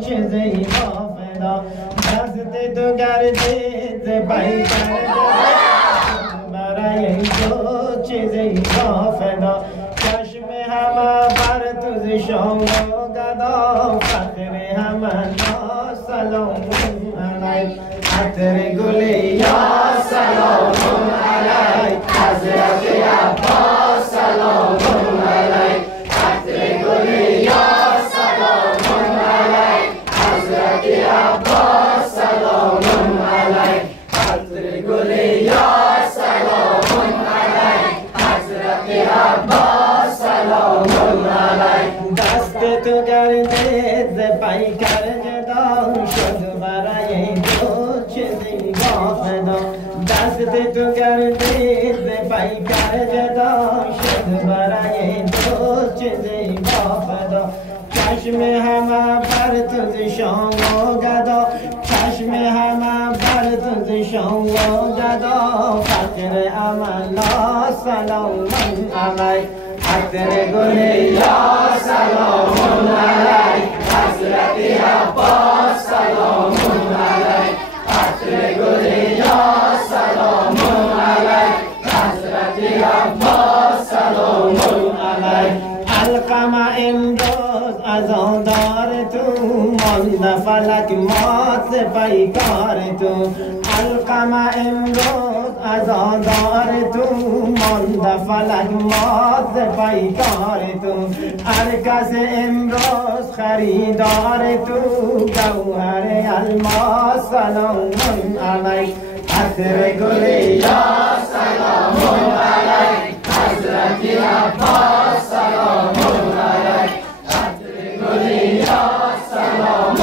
چیزی فدا دست تو گردید پیکر برای تو چیزی فدا چشم همه بر تو زشان و گدا فخر همه سلام علیک عطر گلی یا سلام علیک حضرت عباس سلام علیک عطر گلی یا سلام علیک حضرت عباس سلام علیک عطر گلی یا سلام علیک حضرت عباس سلام علیک دست تو گردید پیکر جدا شد برای تو چیزی فدا دست تو گردید پیکر جدا شد برای تو چیزی فدا چشم همه بر تو زشان و گدا چشم همه بر تو زشان و گدا فخر املا سلام علیک عطر گلی یا سلام علیک حضرت عباس سلام علیک عطر گلی یا سلام علیک حضرت عباس سلام علیک القمه امروز عزادار تو مانده فلک مات پیکار تو القمه امروز عزادار تو مانده فلک مات پیکار تو هر کس امروز خریدار تو گوهر الماس سلام علیک عطر گلی یا سلام علیک حضرت عباس سلام علیک عطر گلی یا سلام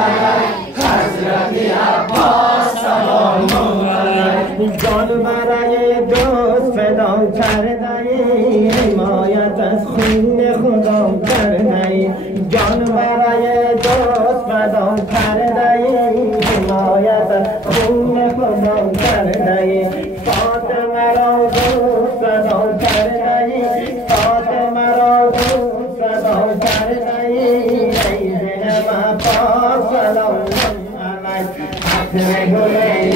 علیک حضرت عباس سلام علیک جان برای دوست فدا کرده ای حمایت از خون خدا کرده ای جان برای دوست فدا کرده ای حمایت از خون خدا کرده ای فاطمه را دوست فدا کرده ای فاطمه را دوست فدا کرده ای ای زینب پاک سلام علیک عطر گلی